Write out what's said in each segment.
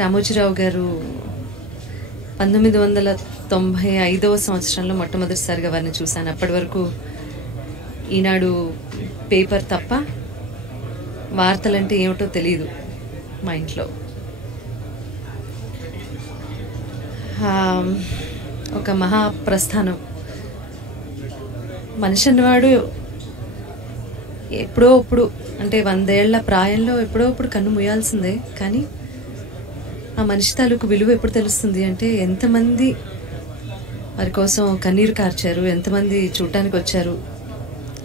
రామోజీరావు గారు 1995వ సంవత్సరంలో మొట్టమొదటిసారిగా వారిని చూశాను. అప్పటి వరకు ఈనాడు పేపర్ తప్ప వార్తలంటే ఏమిటో తెలియదు మా ఇంట్లో. ఒక మహాప్రస్థానం. మనిషి అన్నవాడు ఎప్పుడో ఇప్పుడు అంటే 100 ఏళ్ల ప్రాయంలో ఎప్పుడో ఇప్పుడు కన్ను మూయాల్సిందే. కానీ ఆ మనిషి తాలూకు విలువ ఎప్పుడు తెలుస్తుంది అంటే ఎంతమంది వారి కోసం కన్నీరు కార్చారు, ఎంతమంది చూడటానికి వచ్చారు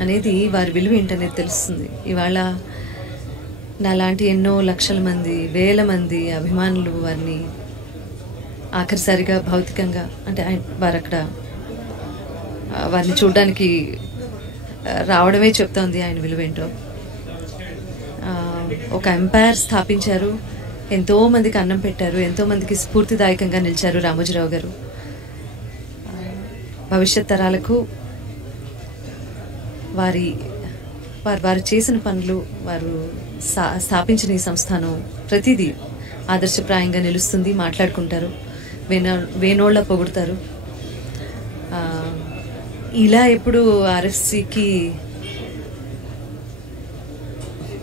అనేది వారి విలువ ఏంటనేది తెలుస్తుంది. ఇవాళ నాలాంటి ఎన్నో లక్షల మంది, వేల మంది అభిమానులు వారిని ఆఖరిసారిగా భౌతికంగా అంటే వారు అక్కడ వారిని చూడడానికి రావడమే చెప్తోంది ఆయన విలువేంటో. ఒక ఎంపైర్ స్థాపించారు, ఎంతో మందికి అన్నం పెట్టారు, ఎంతో మందికి స్ఫూర్తిదాయకంగా నిలిచారు రామోజీరావు గారు. భవిష్యత్ తరాలకు వారు చేసిన పనులు, వారు స్థాపించిన ఈ సంస్థానం ప్రతిదీ ఆదర్శప్రాయంగా నిలుస్తుంది. మాట్లాడుకుంటారు, వేనోళ్ళ పొగుడతారు. ఇలా ఎప్పుడు ఆర్ఎఫ్సికి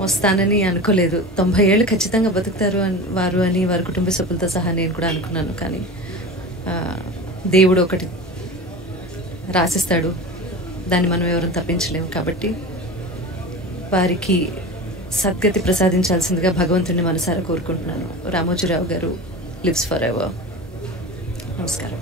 వస్తానని అనుకోలేదు. 90 ఏళ్ళు ఖచ్చితంగా బతుకుతారు వారు అని వారి కుటుంబ సభ్యులతో సహా నేను కూడా అనుకున్నాను. కానీ దేవుడు ఒకటి రాసిస్తాడు, దాన్ని మనం ఎవరు తప్పించలేము. కాబట్టి వారికి సద్గతి ప్రసాదించాల్సిందిగా భగవంతుని మనసారా కోరుకుంటున్నాను. రామోజీరావు గారు లివ్స్ ఫర్ ఎవర్. నమస్కారం.